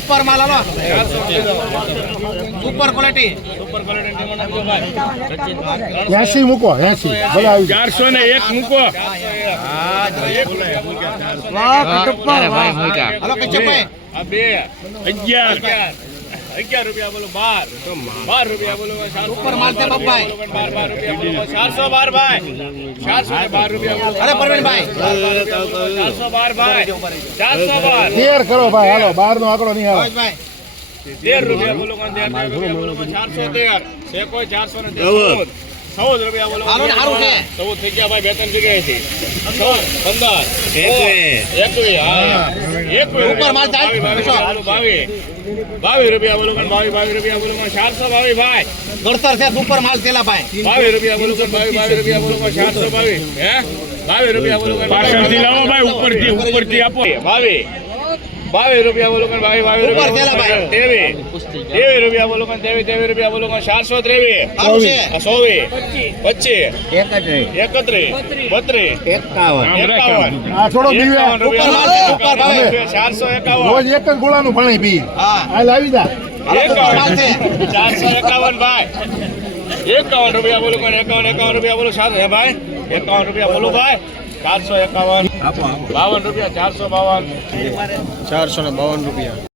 Super માલ હાલો super quality AC મૂકો AC ભલે આવી. ચારસો ને એક મૂકો. હાલો કે ભાઈ આ બે. અગિયાર. અગિયાર રૂપિયા બોલો બાર. બાર રૂપિયા બોલો બાપભાઈ બાર બાર રૂપિયા બોલો ચારસો બાર ભાઈ. ચારસો બાર રૂપિયા બોલો. અરે પરવીનભાઈ. ચારસો બાર ભાઈ. ચારસો બાર. તેર કરો ભાઈ હાલો બાર નો આંકડો નહીં આવે ભાઈ તેર રૂપિયા બોલો ચારસો તેર. છે કોઈ ચારસો ને તેર ચૌદ રૂપિયા બોલો ચૌદ થઈ ગયા ભાઈ બે ત્રણ જગ્યાએ ચૌદ પંદર. બાવીસ રૂપિયા બોલો બાવીસ બાવીસ રૂપિયા બોલો ચારસો બાવીસ ભાઈ. ગળતર છે સુપર માલ થેલા ભાઈ. બાવીસ રૂપિયા બોલો બાવીસ બાવીસ રૂપિયા બોલો ચારસો બાવીસ હે? બાવીસ રૂપિયા બોલો પાછળથી લાવો ભાઈ ઉપરથી ઉપરથી આપો. બાવીસ બાવીસ રૂપિયા બોલો પણ બાવીસ બાવીસ ઉપર થેલા ભાઈ. રૂપિયા ત્રેવીસ ત્રેવીસ રૂપિયા બોલો પણ ત્રેવીસ ત્રેવીસ રૂપિયા બોલો પણ ચારસો ત્રેવીસ સોવી. પચીસ. એકત્રીસ. બત્રીસ. એકાવન. આ થોડો એકાવન ભાવે. ચારસો એકાવન. રોજ એક જ ગોળાનું પાણી પી. હા. લાવી દા ચારસો એકાવન ભાઈ. એકાવન રૂપિયા બોલો પણ એકાવન એકાવન રૂપિયા બોલો સાત હે ભાઈ. એકાવન રૂપિયા બોલો ભાઈ. ચારસો એકાવન બાવન રૂપિયા ચારસો બાવન. ચારસો ને બાવન રૂપિયા.